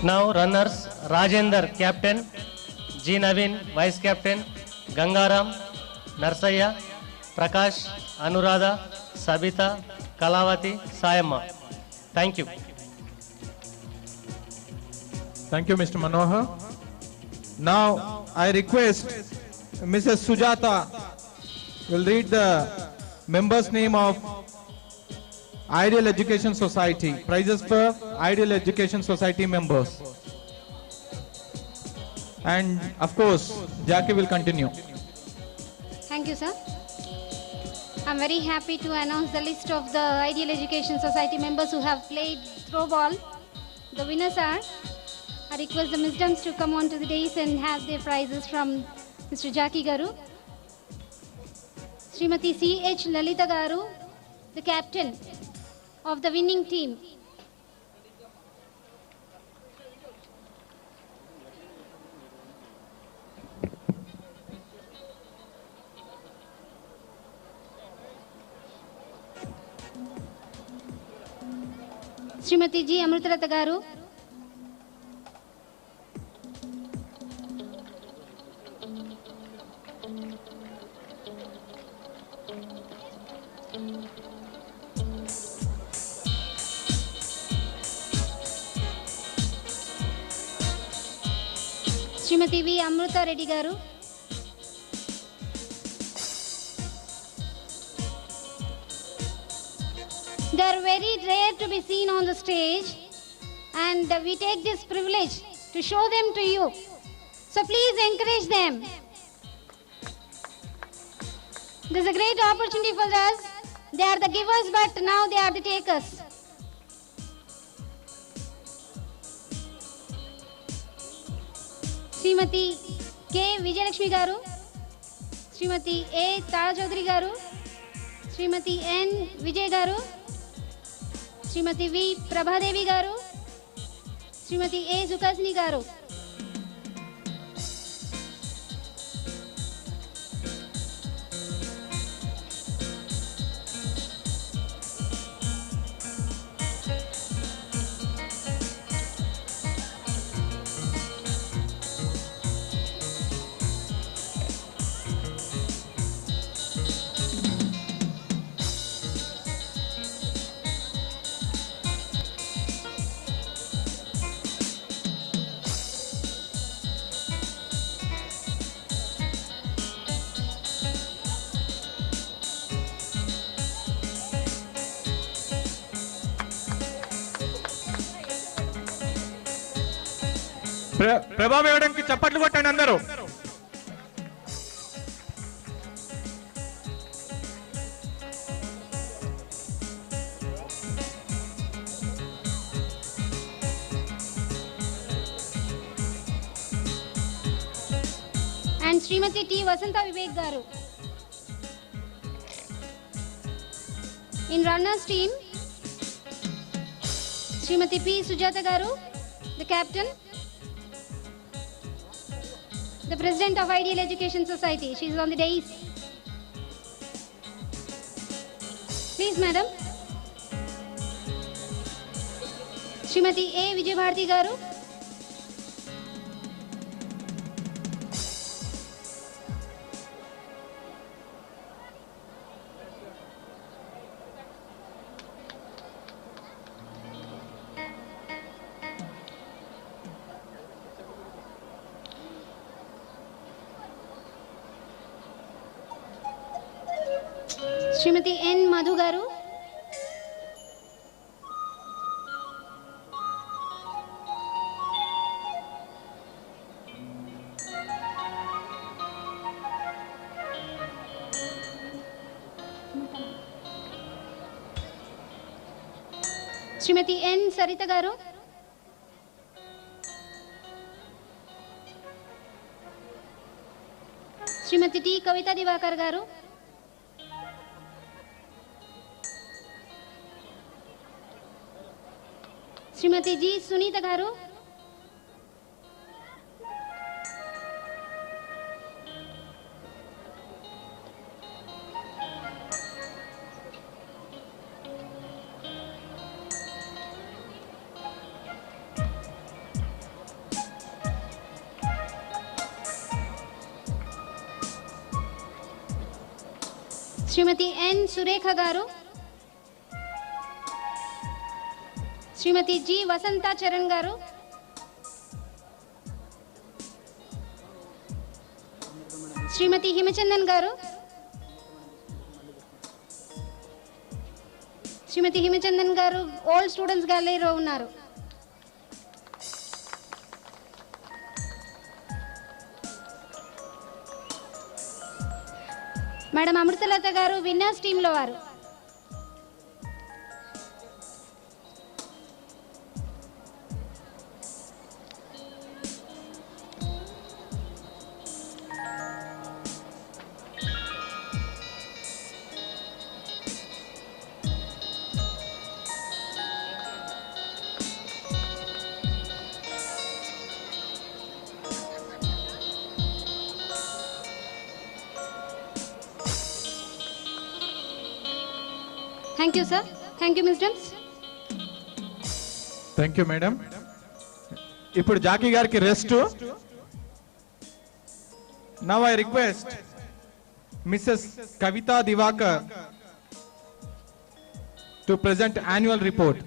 Now runners Rajender captain, G Naveen vice captain, Gangaram, Narsaya, Prakash, Anuradha, Sabita, Kalavati, Sayamma. Thank you. Thank you, Mr. Manohar. Now I request Mrs. Sujata will read the members' name of Ideal Education Society. Prizes for Ideal Education Society members. And of course, Jackie will continue. Thank you, sir. I'm very happy to announce the list of the Ideal Education Society members who have played throw ball. The winners are, I request the Wisdoms to come on to the dais and have their prizes from Mr. Jackie Garu. Srimati C.H. Lalita Garu, the captain of the winning team. Srimati G. Amrutalata Garu. Srimati V. Amruta Reddy Garu. They are very rare to be seen on the stage, and we take this privilege to show them to you. So please encourage them. This is a great opportunity for us. They are the givers, but now they are the takers. Srimati K. Vijayalakshmi Garu, Srimati A. Tara Chaudhary Garu, Srimati N. Vijay Garu, Srimati V. Prabhadevi Garu, Srimati A. Zukasni Garu. ప్రభా వేయడానికి చప్పట్లు కొట్టండి అందరూ. And Srimati T. Vasanta Vivek Garu. In runners team, Srimati P. Sujata Garu, the captain, the president of Ideal Education Society. She is on the dais. Please, madam. Srimati A. Vijay Bharati Garu. Srimati N. Madhu Garu. Srimati N. Sarita Garu. Srimati T. Kavita Divakar Garu. Srimati G. Sunita Garu. శ్రీమతి ఎన్ సురేఖ గారు, శ్రీమతి G వసంత చరణ్ గారు, శ్రీమతి హిమచందన్ గారు, శ్రీమతి హిమచందన్ గారు old students గ్యాలరీలో ఉన్నారు. Madam Amruthalatha గారు winners టీంలో వారు. Thank you, sir. Thank you, Ms. Dems. Thank you madam. ఇప్పుడు జాకీ గారికి rest. Now I request Mrs Kavita Diwakar to present annual report.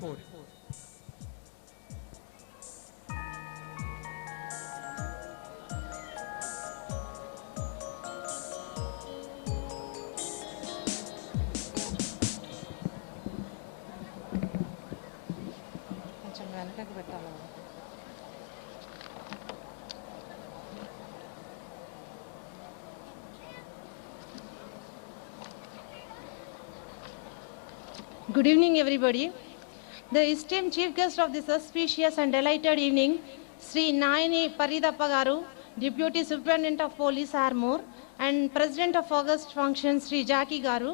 Good evening, everybody. The esteemed chief guest of this auspicious and delighted evening, Sri Nayani Paridappa Garu, Deputy Superintendent of Police Armour, and President of August Function, Sri Jackie Garu,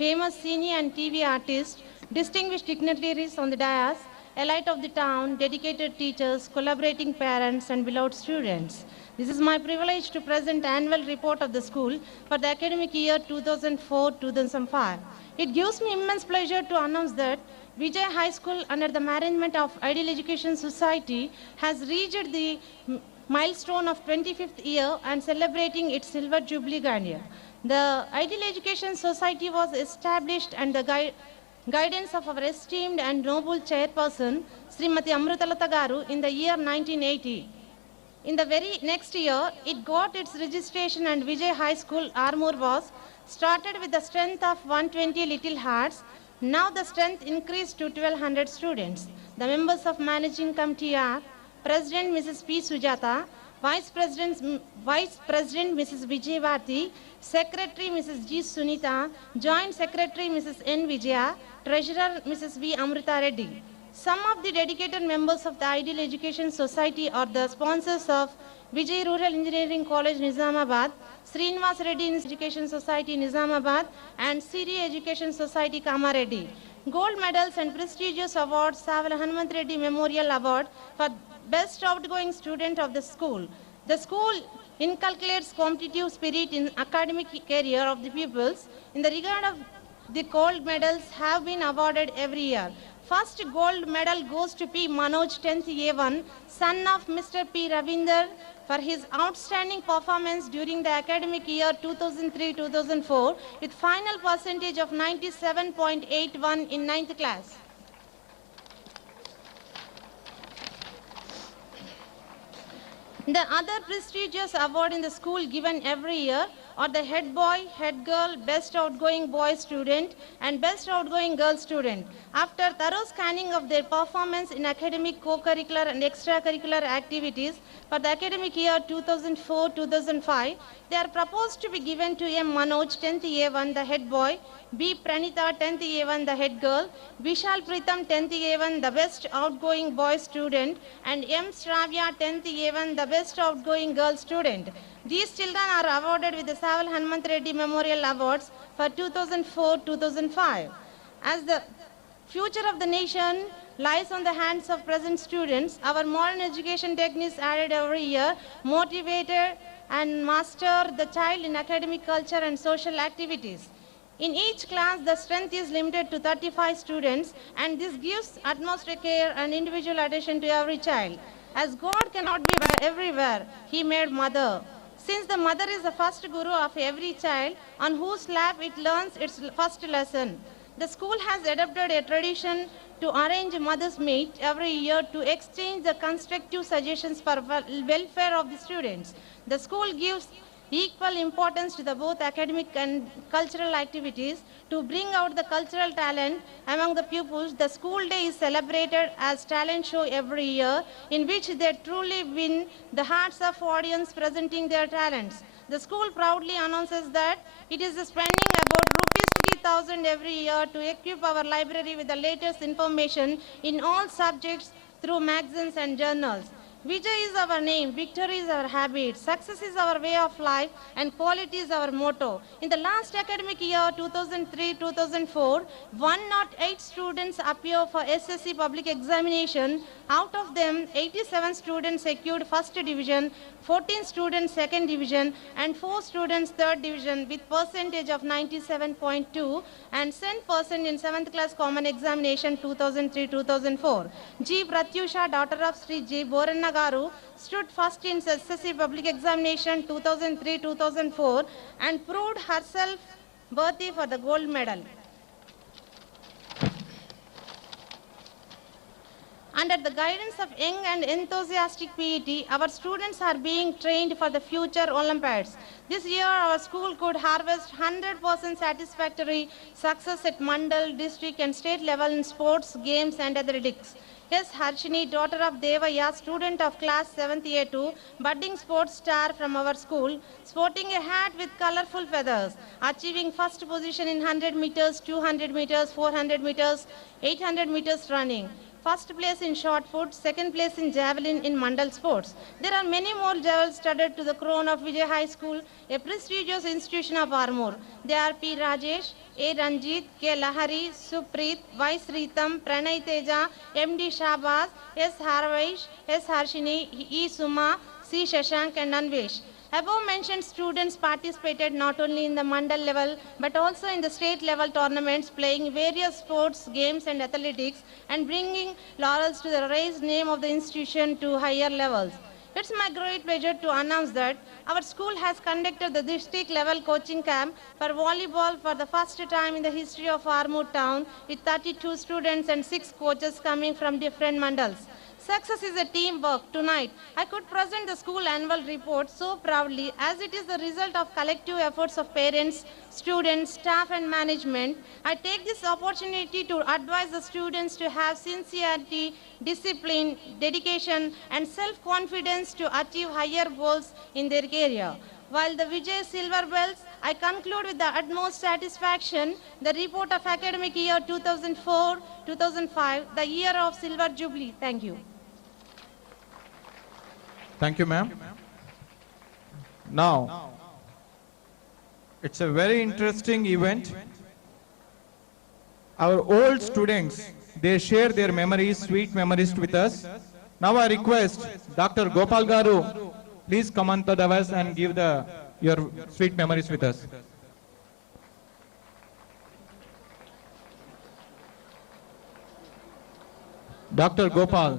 famous cine and TV artist, distinguished dignitaries on the dais, elite of the town, dedicated teachers, collaborating parents, and beloved students. This is my privilege to present annual report of the school for the academic year 2004-2005. It gives me immense pleasure to announce that Vijay High School, under the management of Ideal Education Society, has reached the milestone of 25th year and celebrating its silver jubilee year. The Ideal Education Society was established under the guidance of our esteemed and noble chairperson, Srimati Amrutalata Garu, in the year 1980. In the very next year, it got its registration, and Vijay High School Armour was started with the strength of 120 Little Hearts. Now the strength increased to 1200 students. The members of managing committee are President Mrs. P. Sujata, Vice President Mrs. Vijayavati, Secretary Mrs. G. Sunita, Joint Secretary Mrs. N. Vijaya, Treasurer Mrs. V. Amrita Reddy. Some of the dedicated members of the Ideal Education Society are the sponsors of Vijay Rural Engineering College, Nizamabad, Srinivas Reddy Education Society, Nizamabad, and Siri Education Society, Kamareddy. Gold medals and prestigious awards: Savala Hanumanth Reddy Memorial Award for Best Outgoing Student of the school. The school inculcates competitive spirit in academic career of the pupils. In the regard of the gold medals have been awarded every year. First gold medal goes to P. Manoj, 10th A1, son of Mr. P. Ravinder, for his outstanding performance during the academic year 2003-2004 with final percentage of 97.81 in 9th class. The other prestigious award in the school given every year are the head boy, head girl, best outgoing boy student, and best outgoing girl student. After thorough scanning of their performance in academic, co-curricular and extracurricular activities for the academic year 2004-2005, they are proposed to be given to M. Manoj, 10th A1, the head boy, B. Pranita, 10th A1, the head girl, Vishal Pritham, 10th A1, the best outgoing boy student, and M. Shravya, 10th A1, the best outgoing girl student. These children are awarded with the Saval Hanumanth Reddy Memorial Awards for 2004-2005. As the future of the nation lies on the hands of present students, our modern education techniques added every year motivated and master the child in academic, culture, and social activities. In each class, the strength is limited to 35 students, and this gives utmost care and individual attention to every child. As God cannot be everywhere, He made mother. Since the mother is the first guru of every child, on whose lap it learns its first lesson. The school has adopted a tradition to arrange mothers' meet every year to exchange the constructive suggestions for welfare of the students. The school gives equal importance to the both academic and cultural activities. To bring out the cultural talent among the pupils, the school day is celebrated as talent show every year, in which they truly win the hearts of audience presenting their talents. The school proudly announces that it is spending about rupees 3,000 every year to equip our library with the latest information in all subjects through magazines and journals. Vijay is our name, victory is our habit, success is our way of life, and quality is our motto. In the last academic year, 2003-2004, 108 students appeared for SSC public examination. Out of them, 87 students secured first division, 14 students second division, and 4 students third division with percentage of 97.2 and 10% in 7th class common examination 2003-2004. G. Pratyusha, daughter of Sri J. Boranna Garu, stood first in SSC public examination 2003-2004 and proved herself worthy for the gold medal. Under the guidance of young and enthusiastic PET, our students are being trained for the future Olympiads. This year, our school could harvest 100% satisfactory success at Mandal, district and state level in sports, games and athletics. Yes, Harshini, daughter of Devaya, student of class 7th A2, budding sports star from our school, sporting a hat with colorful feathers, achieving first position in 100 meters, 200 meters, 400 meters, 800 meters running. First place in shot put, second place in javelin in Mandal sports. There are many more jewels studded to the crown of Vijay High School, a prestigious institution of Armoor. They are P. Rajesh, A. Ranjit, K. Lahari, Supreet, Y. Sritam, Pranay Teja, M.D. Shabaz, S. Harvaish, S. Harshini, E. Suma, C. Shashank and Anvesh. Above mentioned students participated not only in the Mandal level but also in the state level tournaments, playing various sports, games and athletics and bringing laurels to the raised name of the institution to higher levels. It's my great pleasure to announce that our school has conducted the district level coaching camp for volleyball for the first time in the history of Armoor town with 32 students and 6 coaches coming from different mandals. Success is a teamwork. Tonight, I could present the school annual report so proudly as it is the result of collective efforts of parents, students, staff and management. I take this opportunity to advise the students to have sincerity, discipline, dedication and self-confidence to achieve higher goals in their career. While the Vijay Silver Bells, I conclude with the utmost satisfaction the report of academic year 2004-2005, the year of Silver Jubilee. Thank you. Thank you, ma'am. Now, it's a very interesting event. Our old students, they share their memories, sweet memories with us. Now I request Dr. Gopal Garu, please come on to the dais and give your sweet memories with us. Dr. Gopal.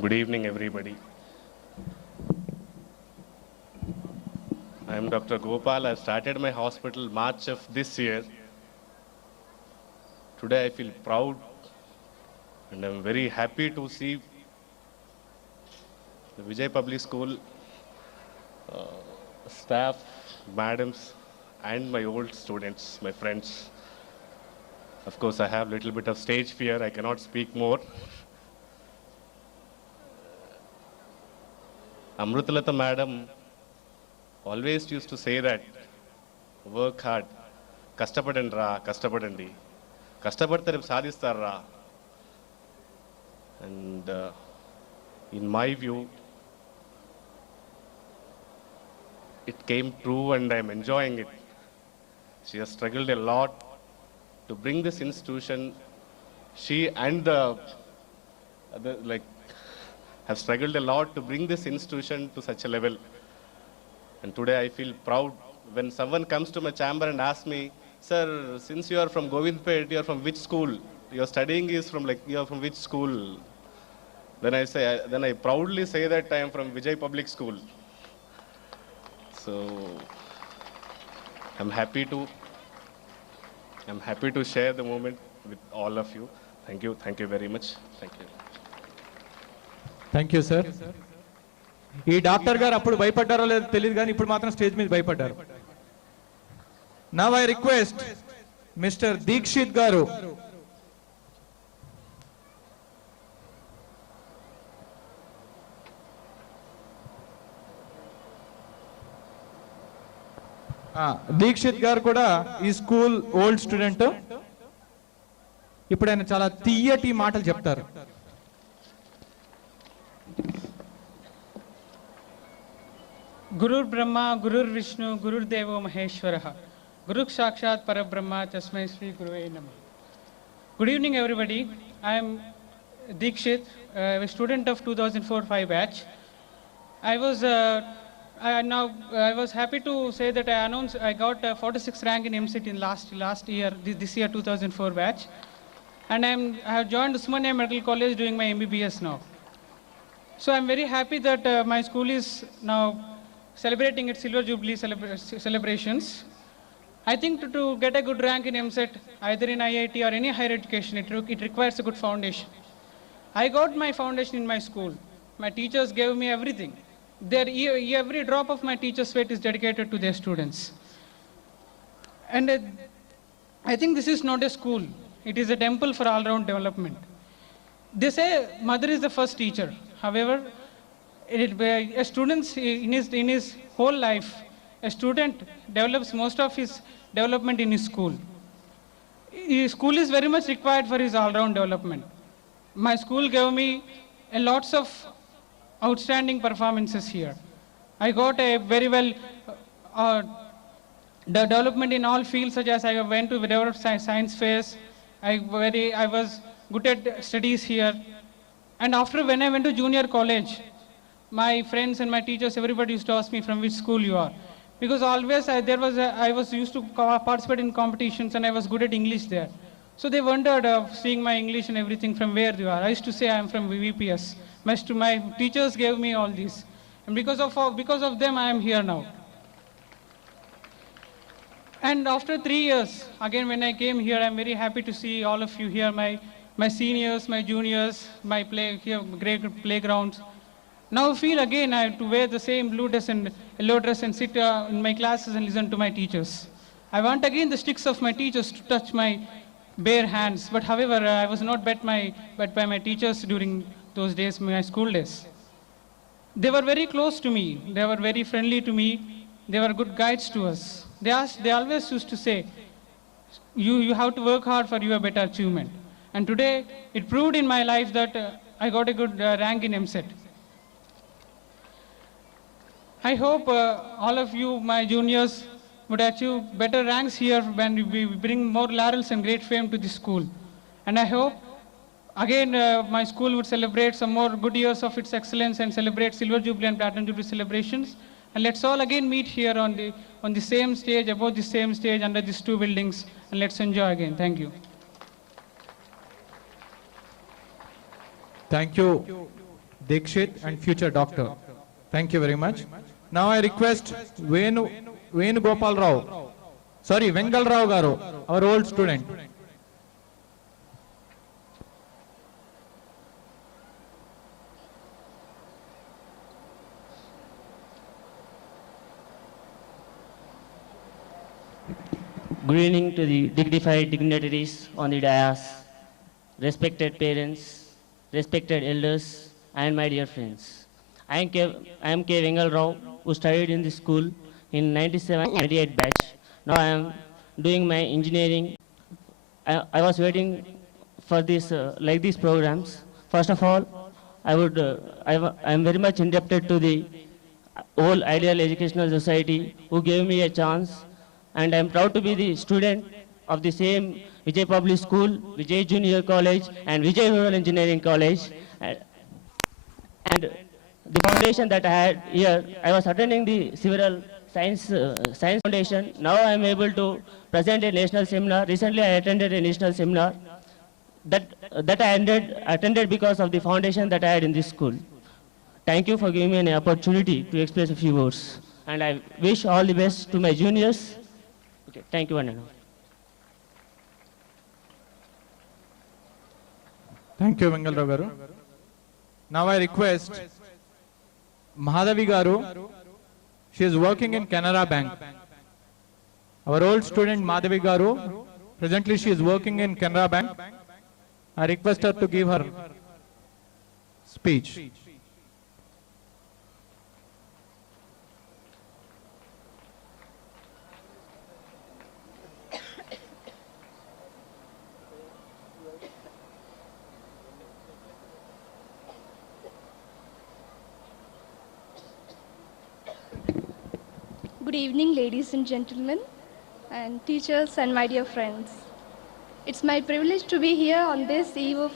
Good evening, everybody. I am Dr. Gopal. I started my hospital March of this year. Today I feel proud and I'm very happy to see the Vijay Public School staff, madams and my old students, my friends. Of course, I have a little bit of stage fear. I cannot speak more. Amrutalata madam always used to say that work hard, kashtapadandi ra, kashtapadandi. Kashtapadthe repu sadhistar ra. And in my view, it came true and I'm enjoying it. She has struggled a lot to bring this institution. She and the have struggled a lot to bring this institution to such a level. And today I feel proud when someone comes to my chamber and asks me, sir, since you are from Govindpet, you are from which school? Your studying is from like, you are from which school? Then I proudly say that I am from Vijay Public School. So I'm happy to share the moment with all of you. Thank you very much. Thank you. Thank you sir. ఈ doctor గారు అప్పుడు భయపడ్డారో లేదో తెలియదు కానీ ఇప్పుడు మాత్రం stage మీద భయపడ్డారు. Now I request Mister Dikshit garu Dikshit గారు కూడా ఈ స్కూల్ ఓల్డ్ స్టూడెంట్. ఇప్పుడు ఆయన చాలా తీయటి మాటలు చెప్తారు. Gurur Brahma, Gurur Vishnu, Gurur Devo Maheshwaraha, Guru Sakshat Parabrahma, Tasmai Sri Guruve Namah. Good evening, everybody. I am Dikshit, a student of 2004-5 batch. I was happy to say that I got a 46th rank in MCET in last year, this year 2004 batch, and I have joined Usmania Medical College doing my MBBS now. So I'm very happy that my school is now celebrating its Silver Jubilee celebrations. I think to get a good rank in MCET, either in IIT or any higher education, it requires a good foundation. I got my foundation in my school. My teachers gave me everything. Every drop of my teacher's sweat is dedicated to their students. And I think this is not a school. It is a temple for all-round development. They say mother is the first teacher. However, a student in his whole life, a student develops most of his development in his school. School is very much required for his all-round development. My school gave me lots of outstanding performances here. I got a very well development in all fields, such as I went to develop science fairs. I was good at studies here. And after, when I went to junior college, my friends and my teachers, everybody used to ask me from which school you are. Because always I was used to participate in competitions and I was good at English there. So they wondered, seeing my English and everything, from where you are. I used to say I am from VPS. My teachers gave me all this. And because of them, I am here now. And after 3 years, again when I came here, I am very happy to see all of you here, my seniors, my juniors, my great playgrounds. Now I feel again I have to wear the same blue dress and yellow dress and sit in my classes and listen to my teachers. I want again the sticks of my teachers to touch my bare hands. But however, I was not bet by my teachers during those days, my school days. They were very close to me. They were very friendly to me. They were good guides to us. They always used to say, you have to work hard for your better achievement. And today, it proved in my life that I got a good rank in MCET. I hope all of you, my juniors, would achieve better ranks here when we bring more laurels and great fame to this school. And I hope, again, my school would celebrate some more good years of its excellence and celebrate Silver Jubilee and Platinum Jubilee celebrations. And let's all again meet here on the same stage, above the same stage, under these two buildings, and let's enjoy again. Thank you. Thank you, Dikshit and future doctor. Thank you very much. Now I request Venu Gopal Rao, sorry, Vengal Rao Garu, our old student. Good evening to the dignified dignitaries on the dais, respected parents, respected elders, and my dear friends. I am K. Vengal Rao, who studied in this school in 97-98 batch. Now I am doing my engineering. I was waiting for this, like these programs. First of all, I am very much indebted to the whole Ideal Educational Society who gave me a chance, and I am proud to be the student of the same Vijay Public School, Vijay Junior College, and Vijay Rural Engineering College. And the foundation that I had here, I was attending the several science foundation. Now I am able to present a national seminar. Recently I attended a national seminar that I attended because of the foundation that I had in this school. Thank you for giving me an opportunity to express a few words. And I wish all the best to my juniors. Okay, thank you, one and all. Thank you, Vengal Rao garu. Now I request Mahadavi garu. She is working in Canara Bank. Our old student Madhavi garu. Presently she is working in Canara Bank. I request her to give her speech. Good evening, ladies and gentlemen, and teachers and my dear friends. It's my privilege to be here on this eve of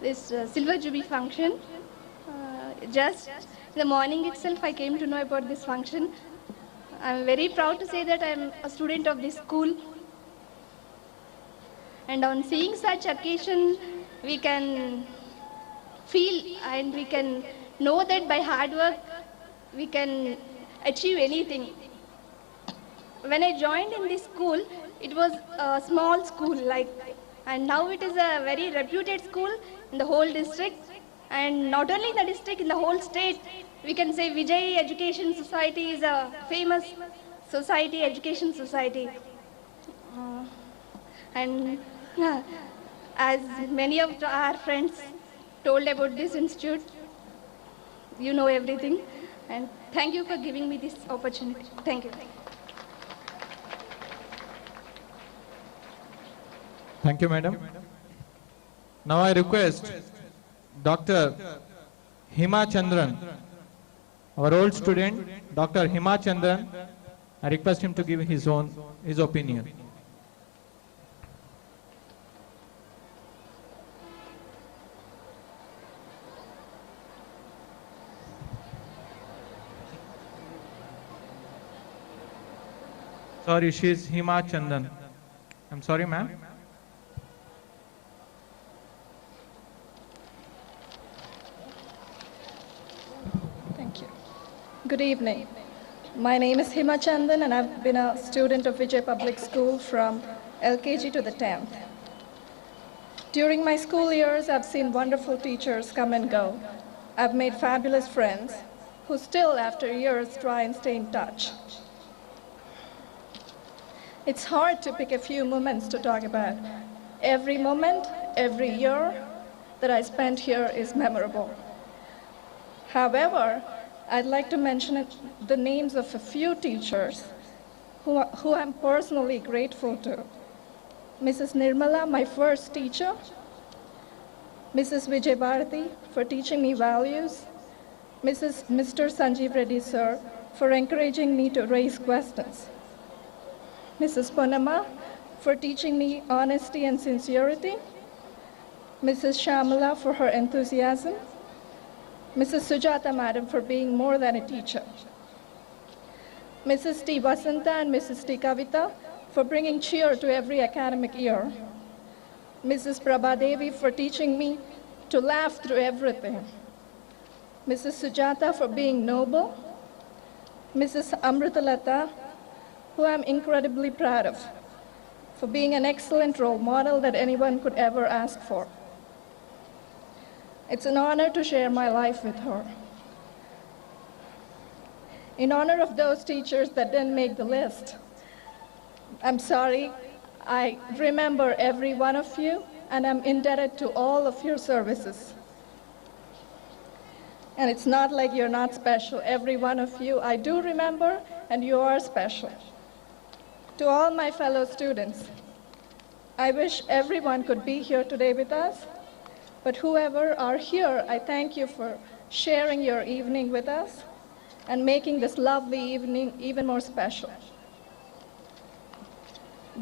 this Silver Jubilee function. Just in the morning itself, I came to know about this function. I'm very proud to say that I'm a student of this school. And on seeing such occasion, we can feel and we can know that by hard work, we can achieve anything. When I joined in this school, it was a small school, and now it is a very reputed school in the whole district, and not only in the district, in the whole state. We can say Vijay Education Society is a famous society, education society. And as many of our friends told about this institute, you know everything, and thank you for giving me this opportunity. Thank you. Thank you, madam. Now I request Dr. Hima Chandran, our old student, Dr. Hima Chandran. I request him to give his opinion. Sorry, she is Hima Chandan. I'm sorry, ma'am. Thank you. Good evening. My name is Hima Chandan and I've been a student of Vijay Public School from LKG to the 10th. During my school years, I've seen wonderful teachers come and go. I've made fabulous friends who still, after years, try and stay in touch. It's hard to pick a few moments to talk about. Every moment, every year that I spent here is memorable. However, I'd like to mention the names of a few teachers who I'm personally grateful to. Mrs. Nirmala, my first teacher. Mrs. Vijay Bharati for teaching me values. Mr. Sanjeev Reddy, sir, for encouraging me to raise questions. Mrs. Ponama for teaching me honesty and sincerity. Mrs. Shamala for her enthusiasm. Mrs. Sujata madam for being more than a teacher. Mrs. T. Vasanta and Mrs. T. Kavita for bringing cheer to every academic year. Mrs. Prabha Devi for teaching me to laugh through everything. Mrs. Sujata for being noble. Mrs. Amritalata, who I'm incredibly proud of, for being an excellent role model that anyone could ever ask for. It's an honor to share my life with her. In honor of those teachers that didn't make the list, I'm sorry, I remember every one of you, and I'm indebted to all of your services. And it's not like you're not special. Every one of you I do remember, and you are special. To all my fellow students, I wish everyone could be here today with us, but whoever are here, I thank you for sharing your evening with us and making this lovely evening even more special.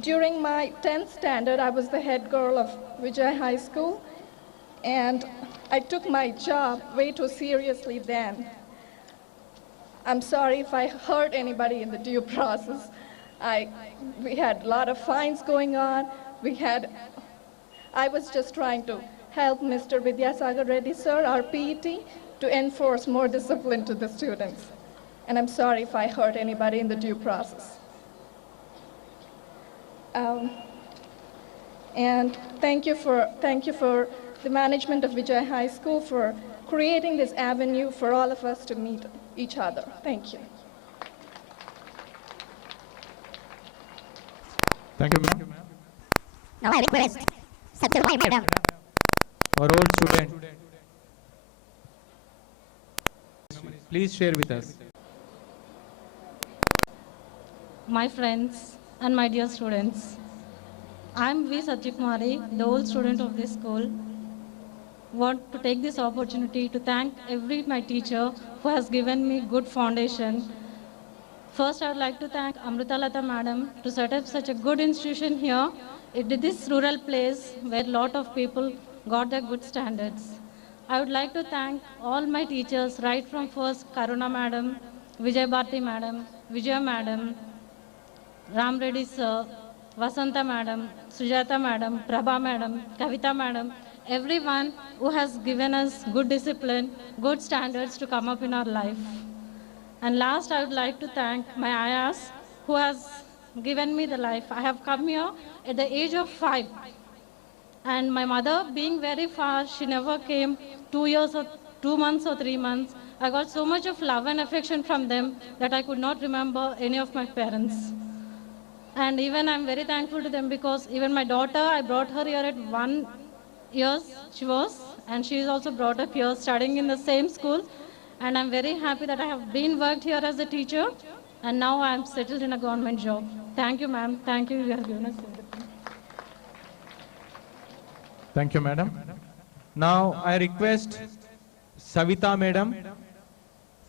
During my 10th standard, I was the head girl of Vijay High School, and I took my job way too seriously then. I'm sorry if I hurt anybody in the due process. We had a lot of fines going on. I was just trying to help Mr. Vidyasagar Reddy, sir, our PET, to enforce more discipline to the students. And I'm sorry if I hurt anybody in the due process. And thank you for the management of Vijay High School for creating this avenue for all of us to meet each other. Thank you. Thank you, ma'am. Now I request Satyavai Madam. Our old student. Please share with us. My friends and my dear students, I am V. Satyakumari, the old student of this school. Want to take this opportunity to thank every my teacher who has given me good foundation. First, I would like to thank Amritalata Madam to set up such a good institution here. It is this rural place where a lot of people got their good standards. I would like to thank all my teachers, right from first Karuna Madam, Vijay Bharti Madam, Vijay Madam, Ram Reddy Sir, Vasanta Madam, Sujata Madam, Prabha Madam, Kavita Madam, everyone who has given us good discipline, good standards to come up in our life. And last, I would like to thank my ayahs who has given me the life. I have come here at the age of 5. And my mother, being very far, she never came 2 years or 2 months or 3 months. I got so much of love and affection from them that I could not remember any of my parents. And even I'm very thankful to them because even my daughter, I brought her here at 1 year she was, and she is also brought up here studying in the same school. And I'm very happy that I have been worked here as a teacher, and now I'm settled in a government job. Thank you, ma'am. Thank you. You have given us everything. Thank you, madam. Now I request Savita madam,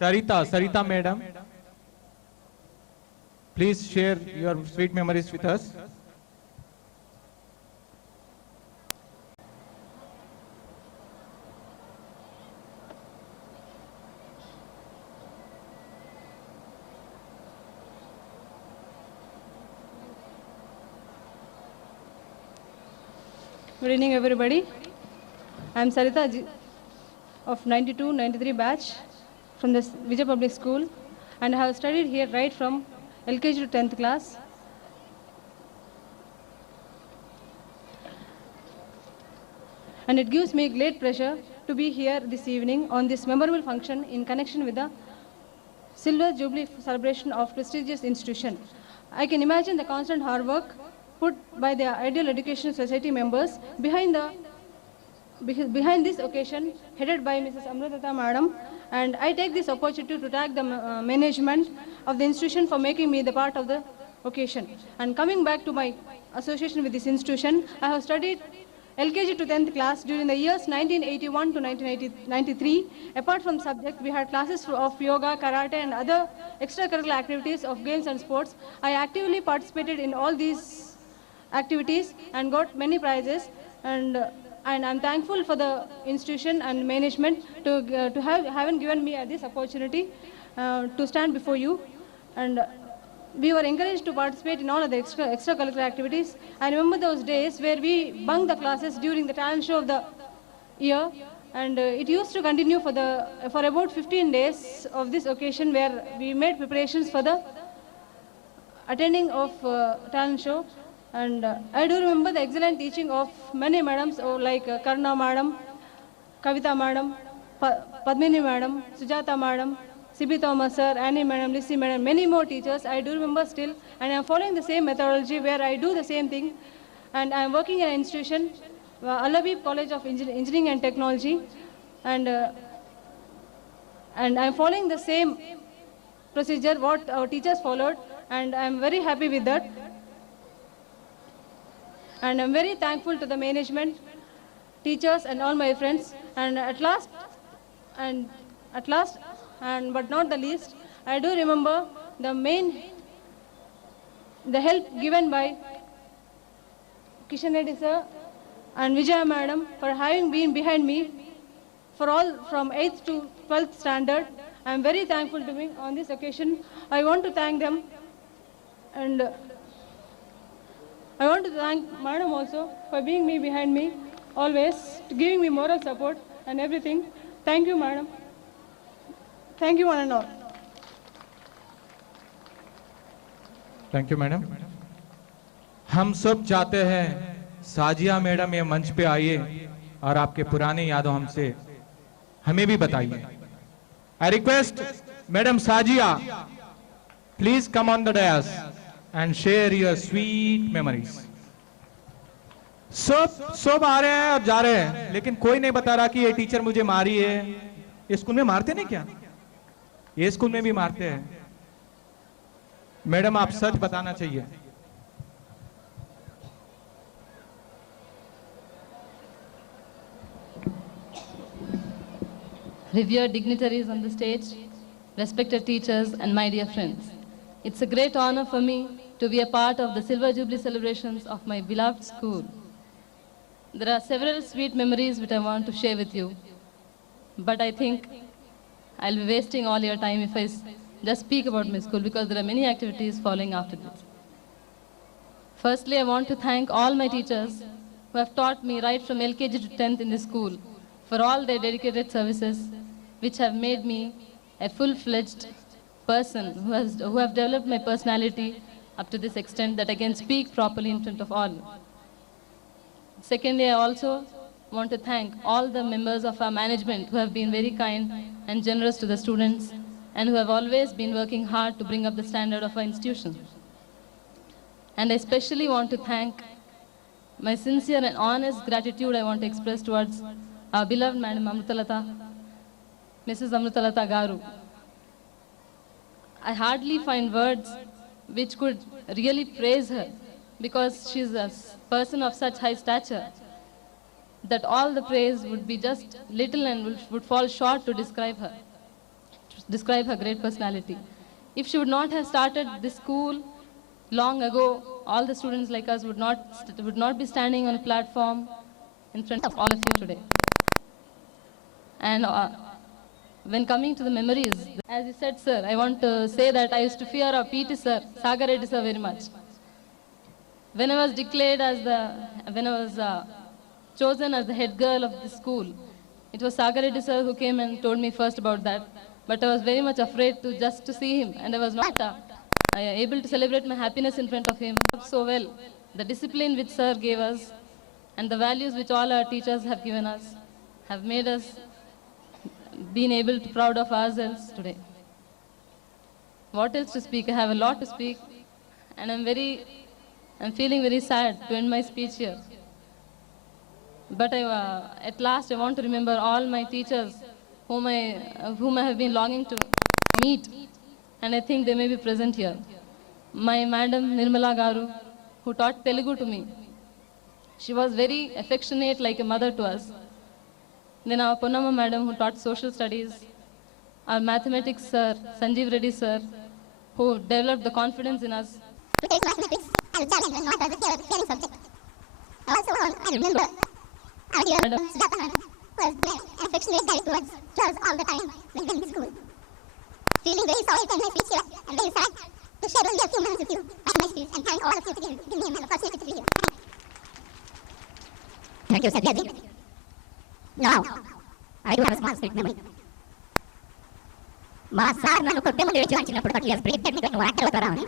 Sarita madam. Please share your sweet memories with us. Good evening, everybody. I am Sarita of 92-93 batch from the Vijay Public School, and I have studied here right from LKG to 10th class. And it gives me great pleasure to be here this evening on this memorable function in connection with the Silver Jubilee celebration of prestigious institution. I can imagine the constant hard work put by the Ideal Education Society members behind this occasion, headed by Mrs. Amritata Madam, and I take this opportunity to thank the management of the institution for making me the part of the occasion. And coming back to my association with this institution, I have studied LKG to 10th class during the years 1981 to 1993. Apart from subject, we had classes of yoga, karate, and other extracurricular activities of games and sports. I actively participated in all these activities and got many prizes, and I'm thankful for the institution and management to having given me this opportunity to stand before you. And we were encouraged to participate in all of the extracurricular activities. I remember those days where we bunked the classes during the talent show of the year, and it used to continue for about 15 days of this occasion, where we made preparations for the attending of talent show. And I do remember the excellent teaching of many madams, like Karna Madam, Kavita Madam, Padmini Madam, Sujata Madam, C.B. Thomas Sir, Annie Madam, Lissy Madam, many more teachers I do remember still. And I am following the same methodology where I do the same thing. And I am working in an institution, Al-Habib College of Engineering and Technology. And I am following the same procedure what our teachers followed. And I am very happy with that. And I'm very thankful to the management, teachers, and all my friends. And at last, but not the least, I do remember the help given by Kishan Reddy sir and Vijaya madam for having been behind me for all from 8th to 12th standard. I am very thankful to me on this occasion. I want to thank them, and I want to thank Madam also for being me behind me, always giving me moral support and everything. Thank you, Madam. Thank you, one and all. Thank you madam. हम सब चाहते हैं Sajiya madam ये मंच पे आइए और आपके पुराने यादों हमसे हमें भी बताइए। I request madam Sajiya, please come on the dais and share your sweet memories. सब आ रहे हैं और जा रहे हैं, लेकिन कोई नहीं बता रहा कि ये टीचर मुझे मारी है। ये स्कूल में मारते नहीं क्या? ये स्कूल में भी मारते हैं। मैडम आप सच बताना चाहिए। Revered dignitaries on the stage, respected teachers, and my dear friends. It's a great honor for me to be a part of the Silver Jubilee celebrations of my beloved school. There are several sweet memories which I want to share with you, but I think I'll be wasting all your time if I just speak about my school, because there are many activities following after this. Firstly, I want to thank all my teachers who have taught me right from LKG to 10th in the school for all their dedicated services, which have made me a full-fledged person who have developed my personality up to this extent that I can speak properly in front of all. Secondly, I also want to thank all the members of our management who have been very kind and generous to the students and who have always been working hard to bring up the standard of our institution. And I especially want to thank my sincere and honest gratitude I want to express towards our beloved Madam Amrutalata, Mrs. Amrutalata Garu. I hardly find words which could really praise her, because she's a person of such high stature that all the praise would be just little and would fall short to describe her great personality. If she would not have started this school long ago, all the students like us would not be standing on a platform in front of all of you today. And when coming to the memories, as you said, sir, I want to say that I used to fear our PT sir, Sagar Reddy sir, very much. When I was declared chosen as the head girl of the school, it was Sagar Reddy sir who came and told me first about that. But I was very much afraid to see him, and I was not able to celebrate my happiness in front of him so well. The discipline which sir gave us and the values which all our teachers have given us have made us being able to proud of ourselves today. What else to speak? I have a lot to speak, and I'm feeling very sad to end my speech here. But at last I want to remember all my teachers whom I have been longing to meet, and I think they may be present here. My Madam Nirmala Garu, who taught Telugu to me. She was very affectionate, like a mother to us. Then our Ponnamma Madam, who taught social studies. Our mathematics sir, Sanjeev Reddy sir, who developed the confidence in us. To take mathematics as a challenge and not as a caring subject. Also, I remember our dear Madam Sujata Madam was blessed and affectionate guide towards us all the time when in school. Feeling very sorry to end my speech here and very sad to share only a few minutes with you at my speech, and thank all of you to give me an opportunity to be here. Thank you, Satyaji. Now, I do have a small sweet memory. మా sir నన్ను కొట్టే ముందు వేచి వచ్చినప్పుడు but break technique water వరాను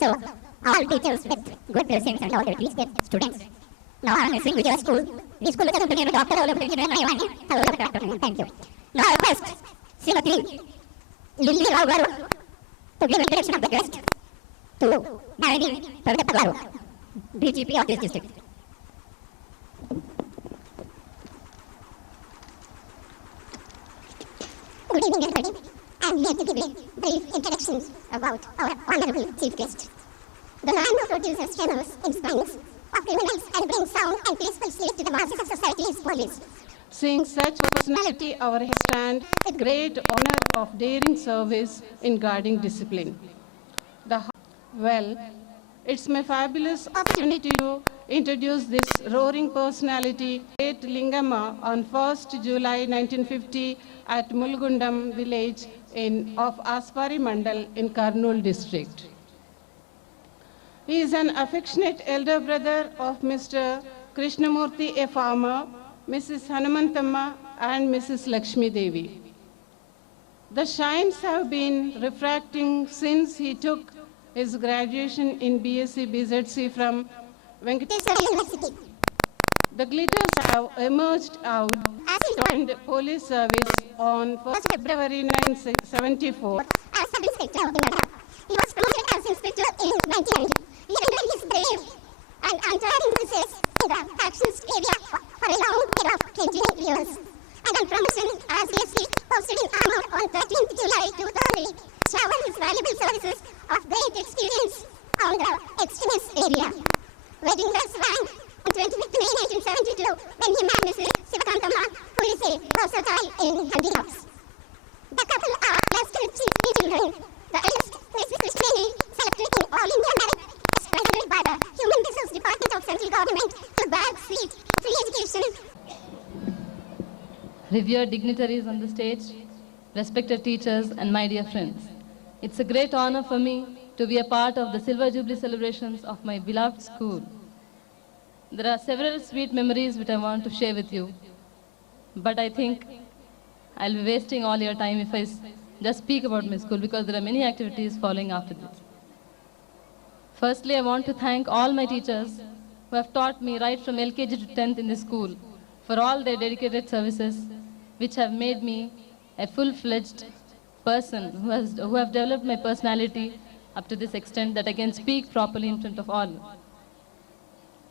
so all teachers get good blessings and all their teach their students. Now I am in Vijaya school. This school is a doctor thank you. Now I request Srimati Lily Rao Garu to give introduction of the guest to Narani Paridappa Garu, DGP of this district. Good evening, everybody. I am here to give a brief introduction about our honorable chief guest. The man who produces tremors in spines of criminals and brings sound and peaceful sleep to the masses of society is police. Seeing such personality, our stand a great honor of daring service in guarding discipline. Well, it's my fabulous opportunity to introduced this roaring personality, great Lingama, on 1st July 1950 at Mulgundam village of Aspari Mandal in Kurnool district. He is an affectionate elder brother of Mr. Krishnamurthy, a farmer, Mrs. Hanumantamma, and Mrs. Lakshmi Devi. The shines have been refracting since he took his graduation in BSc BZC from Venkateswara University. The glitters have emerged out as he joined police service on 1st February 1974 as sub-inspector of the Nagara. He was promoted as inspector in 1990. He enjoyed his brave and untiring services in the factions area for a long period of 28 years. And on promotion as ASP posted in armor on 13th July 2008, showered his valuable services of great experience on the extremist area. Wedding was ranked on 25th May 1972 when he married Mrs. Sivakantamma, who is a versatile in handicrafts. The couple are blessed with 3 children. The eldest, Mrs. Krishnamurthy, selected in All India Merit, is presented by the Human Resource Department of Central Government to bag seat, free education. Revered dignitaries on the stage, respected teachers, and my dear friends. It's a great honor for me to be a part of the Silver Jubilee celebrations of my beloved school. There are several sweet memories which I want to share with you, but I think I'll be wasting all your time if I just speak about my school because there are many activities following after this. Firstly, I want to thank all my teachers who have taught me right from LKG to 10th in the school for all their dedicated services which have made me a full-fledged person who have developed my personality up to this extent that I can speak properly in front of all.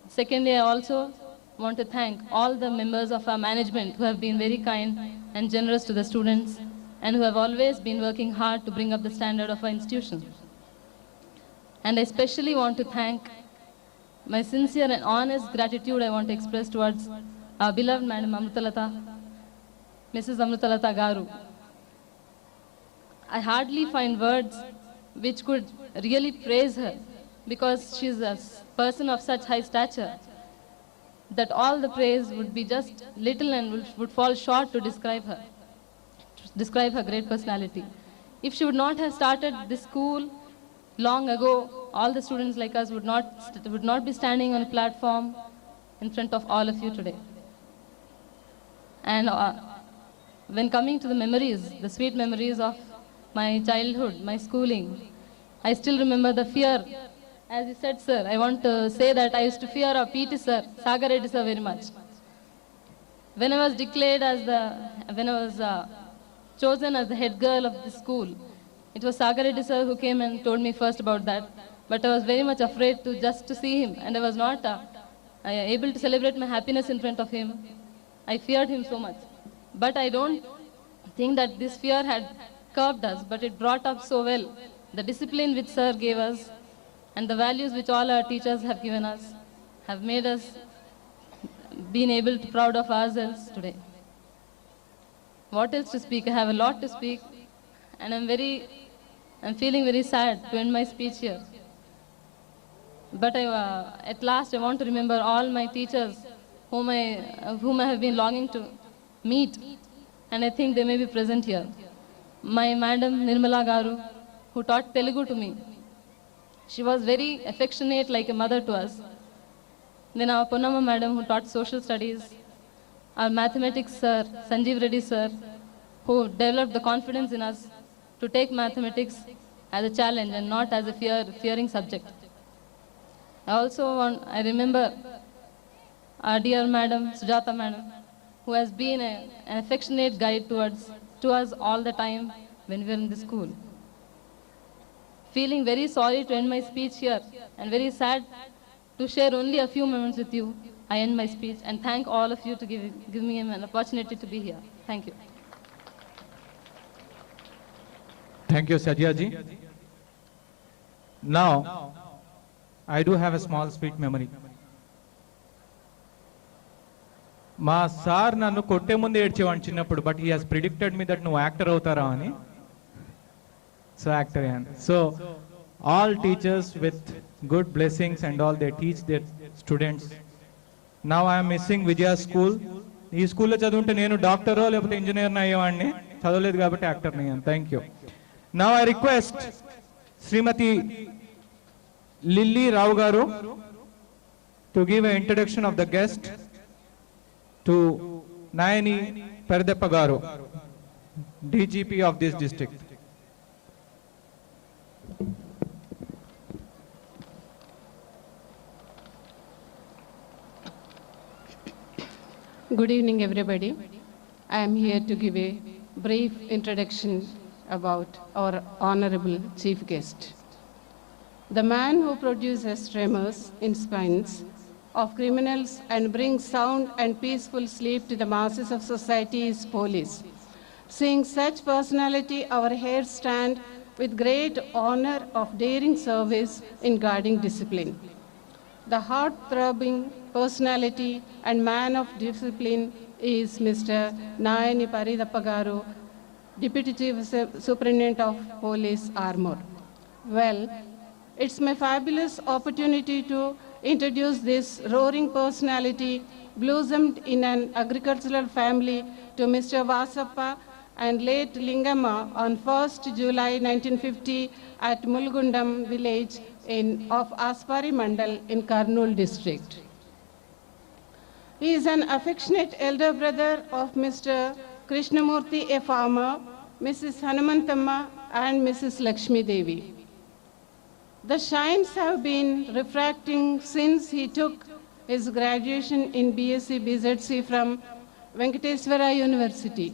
Secondly, I also want to thank all the members of our management who have been very kind and generous to the students and who have always been working hard to bring up the standard of our institution. And I especially want to thank my sincere and honest gratitude I want to express towards our beloved Madam Amrutalata, Mrs. Amrutalata Garu. I hardly find words which could really praise her because she's a person of such high stature that all the praise would be just little and would fall short to describe her great personality. If she would not have started this school long ago, all the students like us would not be standing on a platform in front of all of you today. And when coming to the memories, the sweet memories of my childhood, my schooling, I still remember the fear. As you said, sir, I want to say that I used to fear our PT sir, Sagar Reddy sir, very much. When I was declared chosen as the head girl of the school, it was Sagar Reddy sir who came and told me first about that. But I was very much afraid to see him, and I was not able to celebrate my happiness in front of him. I feared him so much. But I don't think that this fear had curbed us, but it brought up so well. The discipline which sir gave us and the values which all our teachers have given us have made us being able to proud of ourselves today. What else to speak? I have a lot to speak, and I'm feeling very sad to end my speech here. But at last I want to remember all my teachers whom I have been longing to meet, and I think they may be present here. My Madam Nirmala Garu, who taught Telugu to me. She was very affectionate, like a mother to us. Then our Ponnamma Madam, who taught social studies. Our mathematics sir, Sanjeev Reddy sir, who developed the confidence in us to take mathematics as a challenge and not as a fearing subject. I remember our dear Madam, Sujata Madam, who has been an affectionate guide to us all the time when we were in the school. Feeling very sorry to end my speech here and very sad to share only a few moments with you, I end my speech and thank all of you to give me an opportunity to be here. Thank you. Thank you, Sadia ji. Now, I do have a small sweet memory. మా sir నన్ను కొట్టే ముందు ఏడ్చేవాడిని చిన్నప్పుడు, but he has predicted me that నువ్వు actor అవుతారా అని. So actor అయ్యాను. So all teachers with good blessings and all, they teach their students. Now I am missing Vijaya school. ఈ స్కూల్లో చదువుంటే నేను డాక్టరో లేకపోతే ఇంజనీర్ని అయ్యేవాడిని, చదవలేదు కాబట్టి యాక్టర్ని అయ్యాను. Thank you. Now I request Shrimati Lilly Rao garu to give a introduction of the guest to Nayani Paridappa garu, DGP of this district. Good evening, everybody. I am here to give a brief introduction about our honorable chief guest. The man who produces tremors in spines of criminals and brings sound and peaceful sleep to the masses of society is police. Seeing such personality, our hairs stand with great honor of daring service in guarding discipline. The heart-throbbing personality and man of discipline is Mr. Nayani Paridappa Garu, Deputy Chief Superintendent of Police Armour. Well, it's my fabulous opportunity to introduce this roaring personality blossomed in an agricultural family to Mr. Vasappa and late Lingamma on 1st July 1950 at Mulgundam village of Aspari Mandal in Kurnool district. He is an affectionate elder brother of Mr. Krishnamurthy, a farmer, Mrs. Hanumantamma and Mrs. Lakshmi Devi. The shines have been refracting since he took his graduation in BSc BZC from Venkateswara University.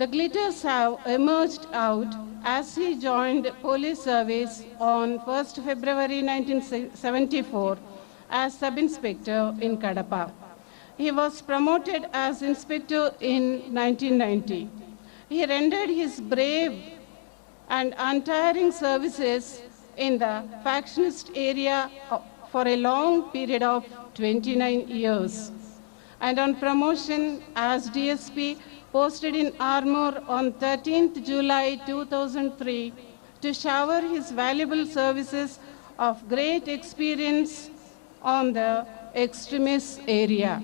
The glitters have emerged out as he joined police service on 1st February 1974 as sub-inspector in Kadapa. He was promoted as inspector in 1990. He rendered his brave and untiring services in the factionist area for a long period of 29 years. And on promotion as DSP, posted in Armour on 13th July 2003 to shower his valuable services of great experience on the extremist area.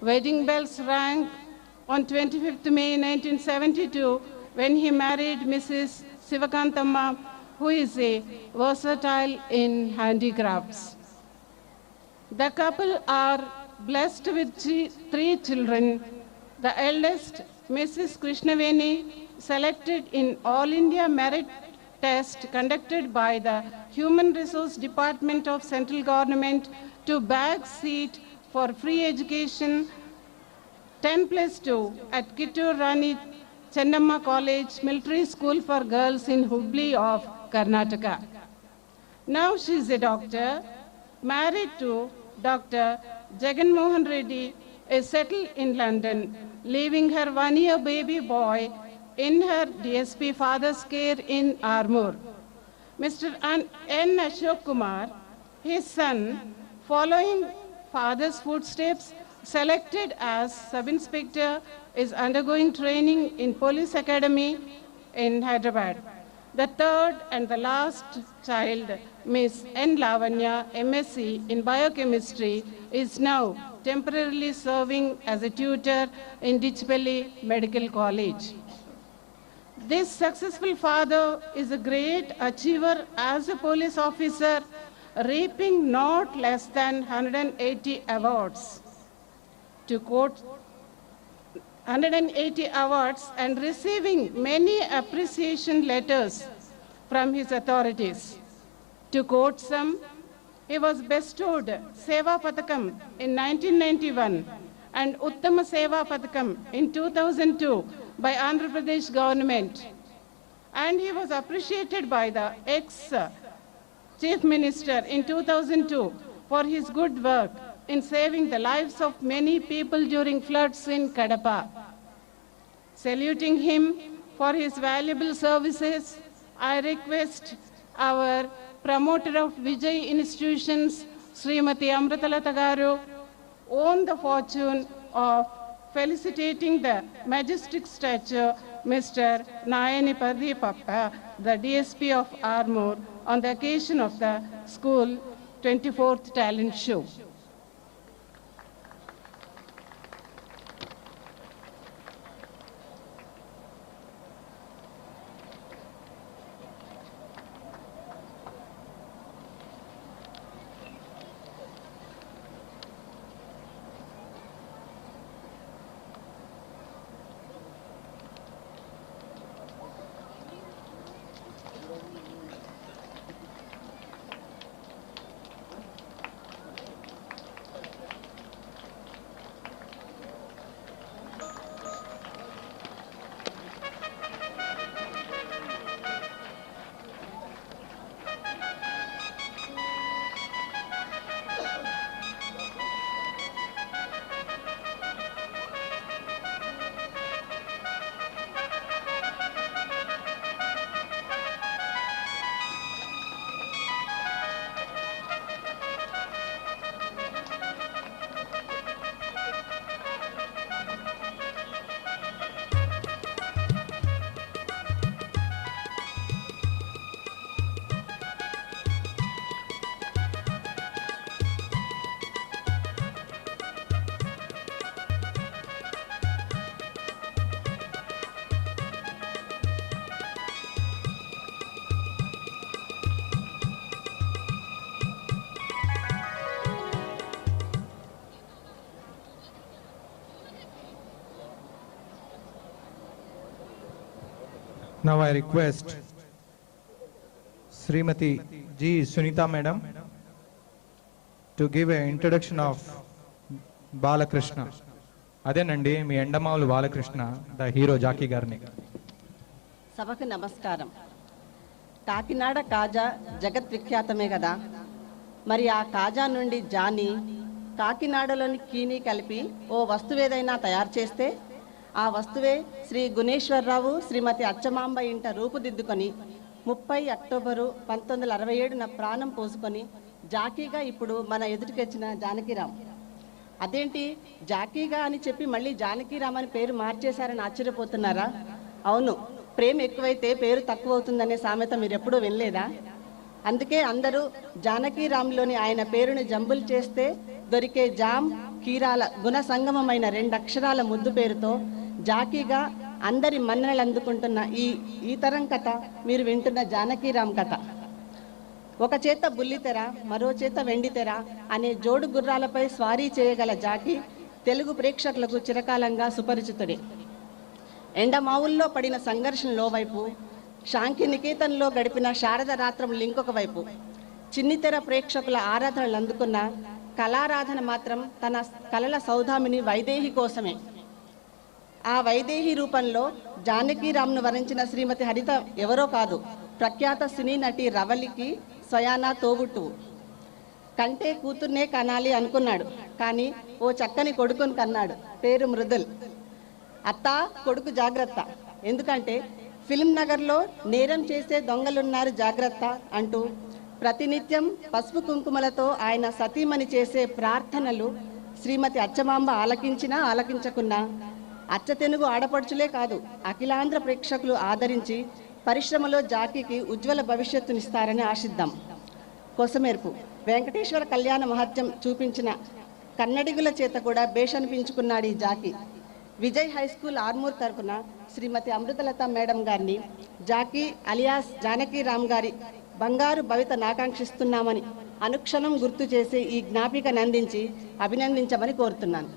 Wedding bells rang on 25th May 1972 when he married Mrs. Sivakantamma, who is a versatile in handicrafts. The couple are blessed with three children. The eldest, Mrs. Krishnaveni, selected in All India Merit Test conducted by the Human Resource Department of Central Government to bag seat for free education 10+2 at Kittur Rani Chennamma College, Military School for Girls in Hubli of Karnataka. Now she is a doctor, married to Dr. Jagan Mohan Reddy, is settled in London, leaving her one-year baby boy in her DSP father's care in Armour. Mr. N. Ashok Kumar, his son, following father's footsteps, selected as sub-inspector, is undergoing training in Police Academy in Hyderabad. The third and the last child, Miss N. Lavanya, MSc in Biochemistry, is now temporarily serving as a tutor in Ditchpalli Medical College. This successful father is a great achiever as a police officer, reaping not less than 180 awards. To quote, 180 awards and receiving many appreciation letters from his authorities. To quote some, he was bestowed Seva Patakam in 1991 and Uttama Seva Patakam in 2002 by Andhra Pradesh government. And he was appreciated by the ex-Chief Minister in 2002 for his good work in saving the lives of many people during floods in Kadapa. Saluting him for his valuable services, I request our promoter of Vijay Institutions, Srimati Amritalata Garu, own the fortune of felicitating the majestic statue, Mr. Nayani Paridappa, the DSP of Armour, on the occasion of the school 24th Talent Show. Now I request Srimati G. Sunita Madam to give an introduction of Balakrishna. అదేనండి మీ ఎండమావులు Balakrishna the hero Jackie గారిని. సభకు నమస్కారం. కాకినాడ కాజా జగత్ విఖ్యాతమే కదా, మరి ఆ కాజా నుండి జాని కాకినాడలోని కీని కలిపి ఓ వస్తువేదైనా తయారు చేస్తే ఆ వస్తువే శ్రీ గుణేశ్వరరావు శ్రీమతి అచ్చమాంబ ఇంట రూపుదిద్దుకొని 30 అక్టోబరు 1967న ప్రాణం పోసుకొని జాకీగా ఇప్పుడు మన ఎదుటికొచ్చిన జానకిరాం. అదేంటి జాకీగా అని చెప్పి మళ్ళీ జానకిరామ్ అని పేరు మార్చేశారని ఆశ్చర్యపోతున్నారా? అవును, ప్రేమ ఎక్కువైతే పేరు తక్కువ అవుతుందనే సామెత మీరు ఎప్పుడూ వినలేదా? అందుకే అందరూ జానకిరామ్లోని ఆయన పేరుని జంబుల్ చేస్తే దొరికే జామ్ కీరాల గుణ సంగమమైన 2 అక్షరాల ముద్దు పేరుతో జాకీగా అందరి మన్ననలు అందుకుంటున్న ఈ తరం కథ మీరు వింటున్న జానకిరామ్ కథ. ఒక చేత బుల్లితెర, మరో చేత వెండితెర అనే జోడు గుర్రాలపై స్వారీ చేయగల జాకీ తెలుగు ప్రేక్షకులకు చిరకాలంగా సుపరిచితుడే. ఎండమావుల్లో పడిన సంఘర్షణలో వైపు, శాంతినికేతన్లో గడిపిన శారద రాత్రం లింకొక వైపు, చిన్నితెర ప్రేక్షకుల ఆరాధనలు అందుకున్న కళారాధన మాత్రం తన కళల సౌధామిని వైదేహి కోసమే. ఆ వైదేహి రూపంలో జానకిరామ్ను వరించిన శ్రీమతి హరిత ఎవరో కాదు, ప్రఖ్యాత సినీ నటి రవలికి స్వయానా తోబుట్టువు. కంటే కూతుర్నే కనాలి అనుకున్నాడు, కానీ ఓ చక్కని కొడుకుని కన్నాడు. పేరు మృదుల్. అత్త కొడుకు జాగ్రత్త, ఎందుకంటే ఫిల్మ్ నగర్లో నేరం చేసే దొంగలున్నారు జాగ్రత్త అంటూ ప్రతినిత్యం పసుపు కుంకుమలతో ఆయన సతీమణి చేసే ప్రార్థనలు శ్రీమతి అచ్చమాంబ ఆలకించినా ఆలకించకున్నా అచ్చతెనుగు ఆడపడుచులే కాదు, అఖిలాంధ్ర ప్రేక్షకులు ఆదరించి పరిశ్రమలో జాకీకి ఉజ్వల భవిష్యత్తునిస్తారని ఆశిద్దాం. కొసమెరుపు వెంకటేశ్వర కళ్యాణ మహత్యం చూపించిన కన్నడిగుల చేత కూడా బేషనిపించుకున్నాడు ఈ Jackie. Vijay high school Armoor తరపున శ్రీమతి అమృతలత మేడం గారిని జాకీ అలియాస్ జానకిరామ్ గారి బంగారు భవితను ఆకాంక్షిస్తున్నామని అనుక్షణం గుర్తు చేసి ఈ జ్ఞాపికను అందించి అభినందించమని కోరుతున్నాను.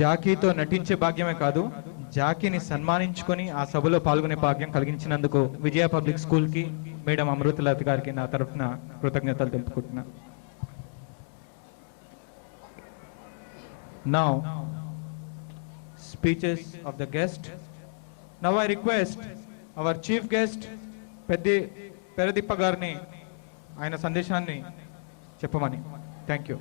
జాకీతో నటించే భాగ్యమే కాదు, జాకీని సన్మానించుకొని ఆ సభలో పాల్గొనే భాగ్యం కలిగించినందుకు విజయ పబ్లిక్ స్కూల్కి మేడం అమృతలత గారికి నా తరఫున కృతజ్ఞతలు తెలుపుకుంటున్నా. Now, speeches of the guest. Now I request our chief guest, Peradippa గారిని ఆయన సందేశాన్ని చెప్పమని. Thank you.